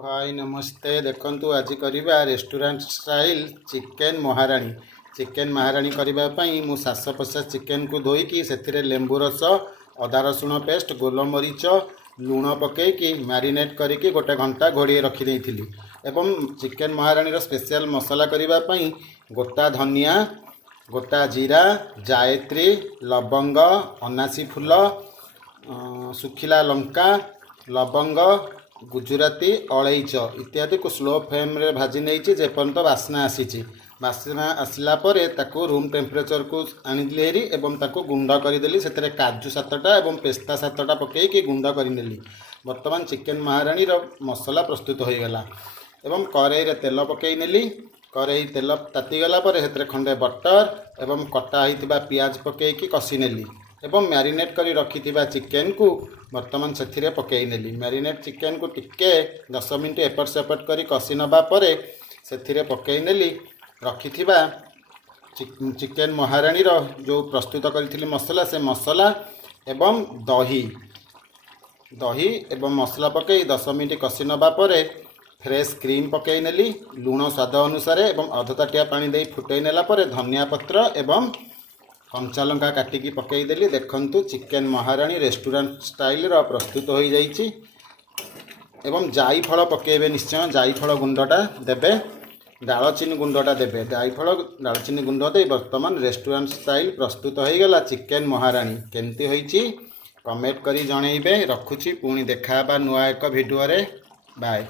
हाय नमस्ते देखंतु आज करवा रेस्टोरेंट स्टाइल चिकेन महाराणी। चिकेन महाराणी करने मु 750 चिकेन को धोईकी से लेंबू रस अदा रसुण पेस्ट गोलमरीच लुण पकईकी मैरिनेट करके गोटे घंटा घोड़ी रखी एवं चिकेन महाराणी स्पेशल मसला करने गोटा धनिया गोटा जीरा जायत्री लवंग अनासी फूल सुखिला लंका लवंग गुजराती अलैच इत्यादि को स्लो फ्लेम रे भाजी नहीं जेपर्यंत बास्ना आसी बास्ना आसला ताको रूम टेम्परेचर को आनिली एवं ताको गुंड करदेली से काजू 7टा एवं पेस्ता 7टा पकईकी गुंड करनेली। बर्तमान चिकेन महाराणी मसला प्रस्तुत हो गला एवं कड़ाई रे तेल पकई नेली। कड़ाई तेल तातीगला से खंडे बटर एवं कटा होता पियाज पकईकी कषि नेली एवं मैरिनेट करी रखिथिबा चिकेन को बर्तमान से पकई नेली। मैरिनेट चिकेन को टिके 10 मिनट एपट सेपट करी कषि नबा परे से पकई नेली रखिथिबा चिकेन महाराणी जो प्रस्तुत करी मसला से मसला एवं दही दही एवं मसला पकई 10 मिनट कषि नबा परे फ्रेश क्रीम पकई नेली लुण स्वाद अनुसार एवं अध ताटिया पानी दे फुटई नेला परे धनिया पत्र एवं कंचा लंका काटिकी पकईदेली। देखंतु चिकेन महाराणी रेस्टोरेंट स्टाइल प्रस्तुत हो जाइए। एवं जाई फल पकेबे निश्चय जाई फल गुंडटा देबे दालचीनी गुंडटा देबे जायफल दालचीनी गुंड दे बर्तमान रेस्टोरेंट स्टाइल प्रस्तुत हो गला चिकेन महाराणी। केमती होईची कमेंट करी जणैबे। रखुची पुणी देखा नुआ एक भिडियो रे बाय।